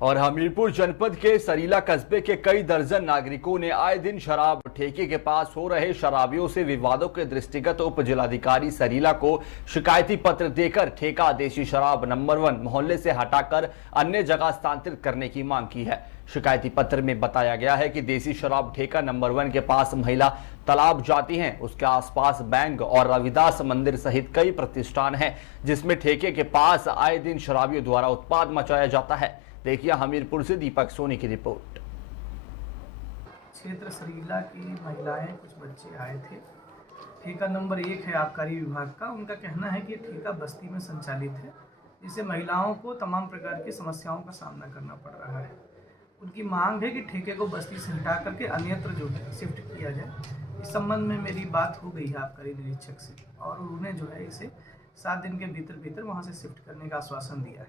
और हमीरपुर जनपद के सरीला कस्बे के कई दर्जन नागरिकों ने आए दिन शराब ठेके के पास हो रहे शराबियों से विवादों के दृष्टिगत उप जिलाधिकारी सरीला को शिकायती पत्र देकर ठेका देसी शराब नंबर 1 मोहल्ले से हटाकर अन्य जगह स्थानांतरित करने की मांग की है। शिकायती पत्र में बताया गया है कि देसी शराब ठेका नंबर 1 के पास महिला तालाब जाती हैं, उसके आसपास बैंक और रविदास मंदिर सहित कई प्रतिष्ठान हैं, जिसमें ठेके के पास आए दिन शराबियों द्वारा उत्पाद मचाया जाता है। देखिए हमीरपुर से दीपक सोनी की रिपोर्ट। क्षेत्र सरीला की महिलाएं कुछ बच्चे आए थे। ठेका नंबर 1 है आबकारी विभाग का। उनका कहना है कि ठेका बस्ती में संचालित है, जिससे महिलाओं को तमाम प्रकार की समस्याओं का सामना करना पड़ रहा है। उनकी मांग है कि ठेके को बस्ती से हटा करके अन्यत्र जो है शिफ्ट किया जाए। इस संबंध में मेरी बात हो गई है आबकारी निरीक्षक से और उन्होंने जो है इसे 7 दिन के भीतर वहाँ से शिफ्ट करने का आश्वासन दिया है।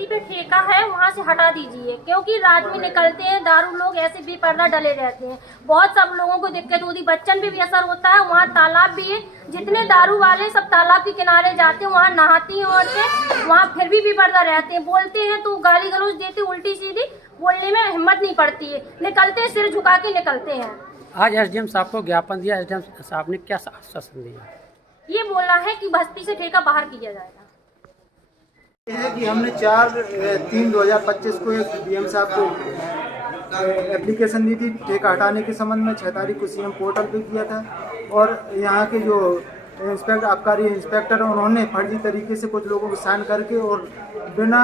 पे ठेका है वहाँ से हटा दीजिए, क्योंकि रात में निकलते हैं दारू लोग ऐसे बेपर्दा डले रहते हैं। बहुत सब लोगों को दिक्कत होती, बच्चन पे भी असर होता है। वहाँ तालाब भी है, जितने दारू वाले सब तालाब के किनारे जाते हैं, वहाँ नहाती हैं औरतें, वहाँ फिर भी बेपर्दा रहते हैं। बोलते हैं तो गाली गलौज देते, उल्टी सीधी बोलने में हिम्मत नहीं पड़ती है, निकलते सिर झुका के निकलते हैं। आज एसडीएम साहब को ज्ञापन दिया, एसडीएम साहब ने क्या आश्वासन दिया? ये बोला है कि बस्ती से ठेका बाहर किया जाएगा। यह है कि हमने 4/3/2025 को एक डीएम साहब को एप्लीकेशन दी थी ठेका हटाने के संबंध में। 6 तारीख को सीएम पोर्टल पे किया था और यहाँ के जो आबकारी इंस्पेक्टर हैं उन्होंने फर्जी तरीके से कुछ लोगों को साइन करके और बिना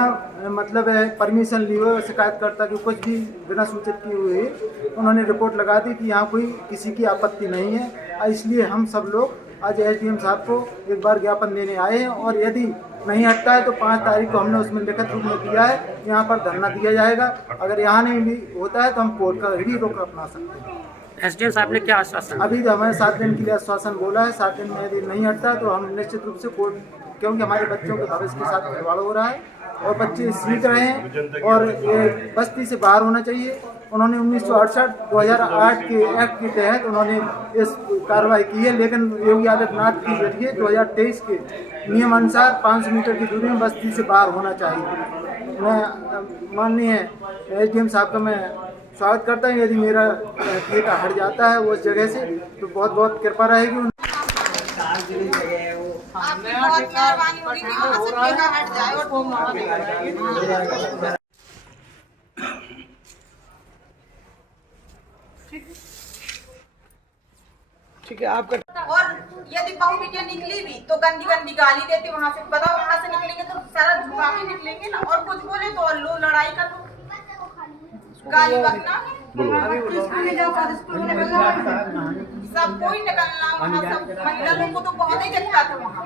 मतलब परमिशन लिए हुए शिकायतकर्ता की कुछ भी बिना सूचित किए हुए उन्होंने रिपोर्ट लगा दी कि यहाँ कोई किसी की आपत्ति नहीं है। इसलिए हम सब लोग आज एसडीएम साहब को एक बार ज्ञापन देने आए हैं और यदि नहीं हटता है तो 5 तारीख को हमने उसमें लिखित रूप में दिया है, यहाँ पर धरना दिया जाएगा। अगर यहाँ नहीं भी होता है तो हम कोर्ट का भी रुख अपना सकते हैं। एसडीएम साहब ने क्या आश्वासन? अभी तो हमें 7 दिन के लिए आश्वासन बोला है। 7 दिन में यदि नहीं हटता है तो हम निश्चित रूप से कोर्ट, क्योंकि हमारे बच्चों के भविष्य के साथ खिलवाड़ हो रहा है और बच्चे सीख रहे हैं और ये बस्ती से बाहर होना चाहिए। उन्होंने 1968-2008 के एक्ट के तहत उन्होंने इस कार्रवाई की है, लेकिन योगी आदित्यनाथ के जरिए 2023 के नियम अनुसार 500 मीटर की दूरी में बस्ती से बाहर होना चाहिए। मैं माननीय एसडीएम साहब का मैं स्वागत करता हूँ। यदि मेरा ठेका हट जाता है उस जगह से तो बहुत बहुत कृपा रहेगी। ठीक है आपका। और यदि बहु बिटिया निकली भी तो गंदी गंदी गाली देती, वहाँ से बताओ, वहाँ से निकलेंगे तो सारा झुका के निकलेंगे ना, और कुछ बोले तो लो लड़ाई का तो गाली बकना सब कोई निकलना। वहाँ सब महिला लोग को तो बहुत ही दिक्कत है वहाँ।